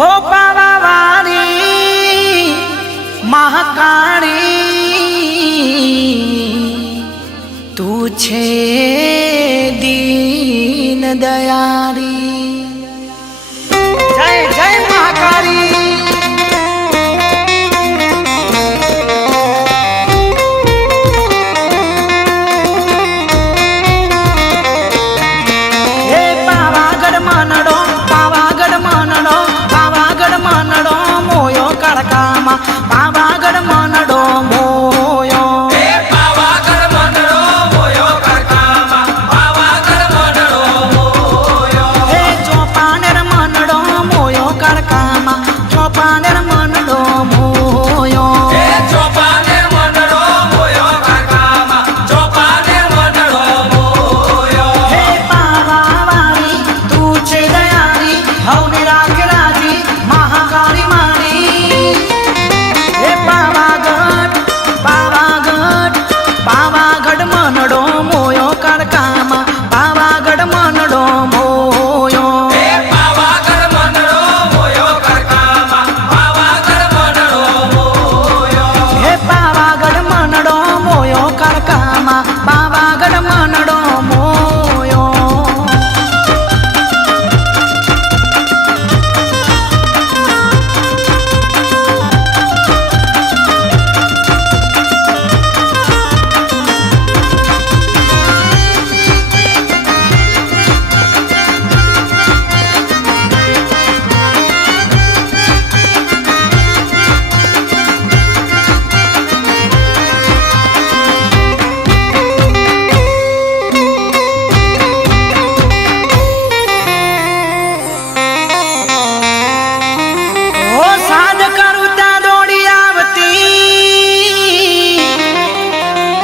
हो पावावारी महाकाली तू छे दीन दयारी। जय जय महाकाली। पावागढ़ मनडो मोयो पावागढ़ मनडो मोयो करकामा पावागढ़ मनडो मोयो हे चौपानेर मनडो मोयो करकामा चौपानेर मनडो मोयो हे चौपानेर मनडो मोयो करकामा चौपानेर मनडो मोयो हे पावावारी तू छे दयारी हवनी राख राजी महाकाली मारी। पावागढ़ मनडो मोयो करकामा पावागढ़ मनडो मोयो पावागढ़ मनडो मोयो करकामा पावागढ़ मनडो मोयो हे पावागढ़ मनडो मोयो करकामा पावागढ़ मनडो मोयो।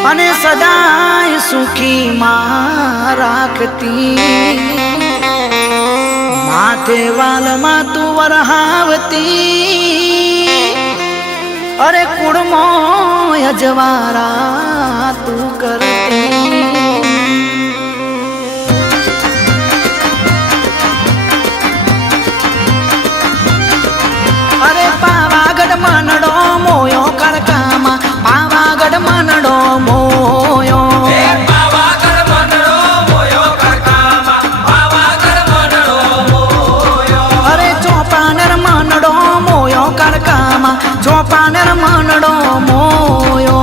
અને સદાય સુખી માં રાખતી માથે વાલમાં તું વરહાવતી અરે કુળમો અજવારા તું કરતી। અરે પાવાગઢ मनडो मोयो करकामा पावागढ़ मनडो मोयो पावागढ़ मनडो मोयो करकामा पावागढ़ मनडो मोयो अरे चौपानेर मनडो मोयो करकामा चौपानेर मनडो मोयो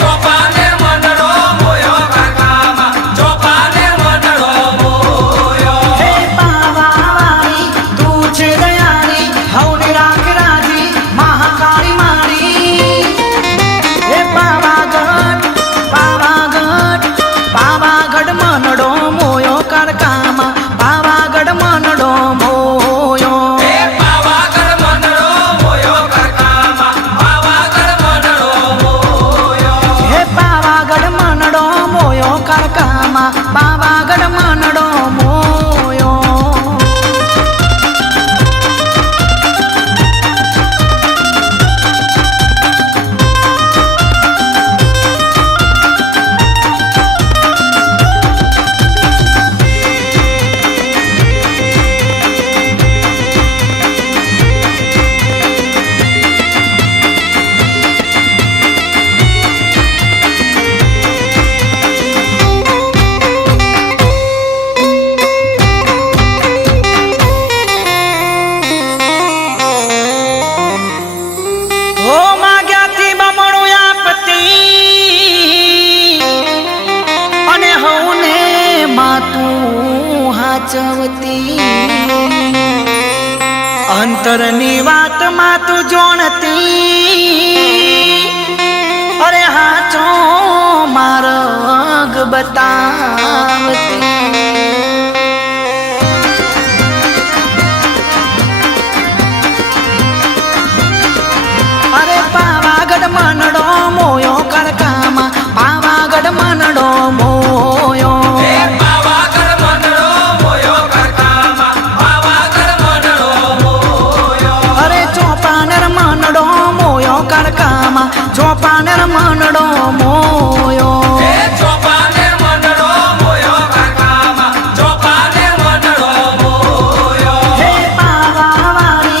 चौपानेर मनडो मोयो करकामा चौपानेर मनडो मोयो हे पावावारी तू छे दयारी हवनी राख राजी महाकाली मारी। हे पावागढ़ पावागढ़ मनडो मोयो करकामा पावागढ़ मनडो मोयो पावागढ़ मनडो मोयो करकामा पावागढ़ मनडो मोयो हे पावागढ़ मनडो मोयो करकामा पावागढ़ मनडो मोयो। अंतरनी वात मा तू जोणती अरे हाचो मार्ग बतावती। अरे पावागढ़ मनडो मोयो करकामा पावागढ़ मनडो मोयो पावागढ़ मनडो मोयो करकामा पावागढ़ मनडो मोयो अरे चौपानेर मनडो मोयो करकामा चौपानेर मनडो मोयो चौपानेर मनडो मोयो करकामा चौपानेर मनडो मोयो हे पावावारी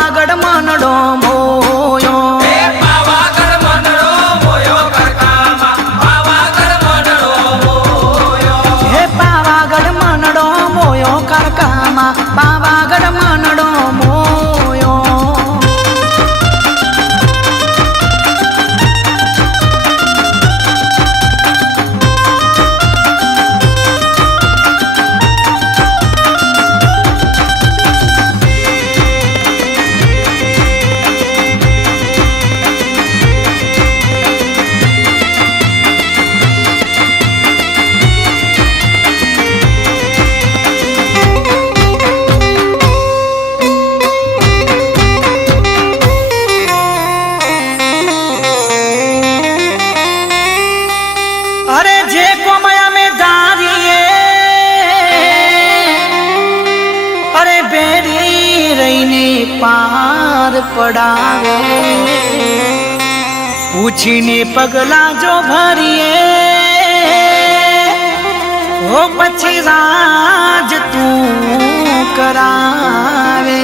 પાવાગઢ મનડો મોયો હે પાવાગઢ મનડો મોયો કરકામાં પાવાગઢ મનડો મોયો હે પાવાગઢ મનડો મોયો કરકામાં પાવાગઢ મનડો મોયો अरे जे को माया में दारिए अरे बेरी रहीने पार पड़ावे पूछीने पगला जो भरिए हो पछी राज तू करावे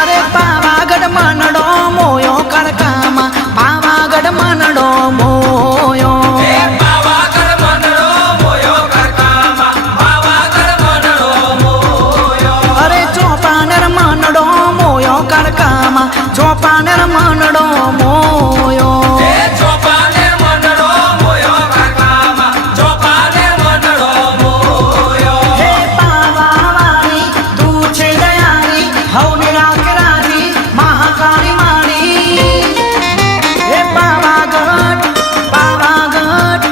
अरे पावागढ़ मनडो मोयो करकामा पावागढ़ मनडो मोयो હે પાવાગઢ મનડો મોયો કરકામાં પાવાગઢ મનડો મોયો अरे चौपानर मनडो मोयो करकामा चौपानर मनडो मोयो હે ચોપાને મનડો મોયો કરકામાં ચોપાને મનડો મોયો हे पावावारी तू छे दयारी हवने राख राजी महाकाली मारी हे पावागढ़ पावागढ़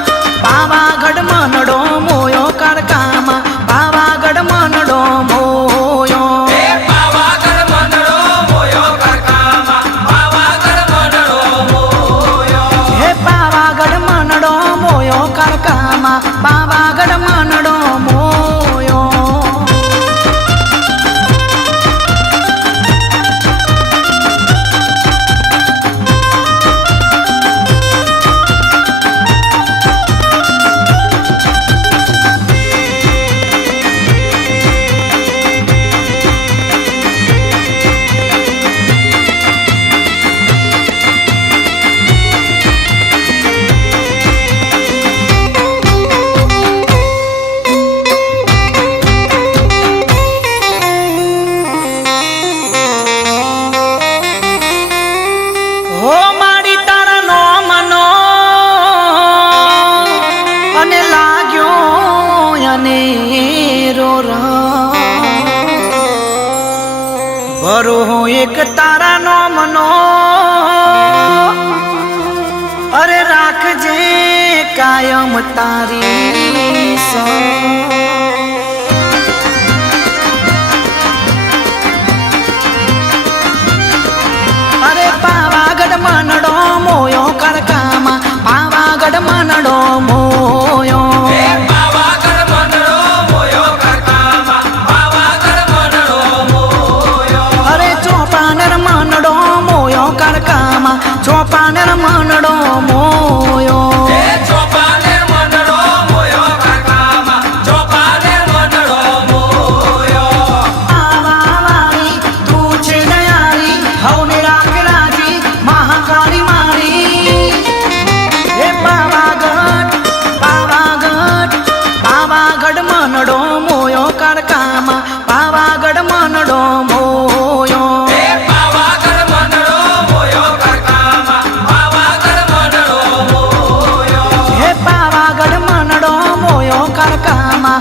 पावागढ़ मनडो मोयो करकामा पावागढ़ मनडो मोयो હે પાવાગઢ મનડો મોયો કરકામાં પાવાગઢ મનડો મોયો हे पावागढ़ मनडो मोयो करकामा पावागढ़ मनडो मोयो હો મારી તારા નો મનો અને લાગ્યો અને ભરો એક તારા નો મનો અરે રાખજે કાયમ તારી સો अरे पावागढ़ मनडो मोयो करकामा पावागढ़ मनडो मोयो હે પાવાગઢ મનડો મોયો કરકામાં પાવાગઢ મનડો મોયો अरे चौपानर मनडो मोयो करकामा चौपानर मनडो मोयो હે ચોપાને મનડો મોયો કરકામાં ચોપાને મનડો મોયો पावावारी तू छे दयारी हवने राख राजी महाकाली मारी हे पावागढ़ पावागढ़ पावागढ़ मनडो मोयो करकामा पावागढ़ मनडो मोयो હે પાવાગઢ મનડો મોયો કરકામાં પાવાગઢ મનડો મોયો हे पावागढ़ मनडो मोयो करकामा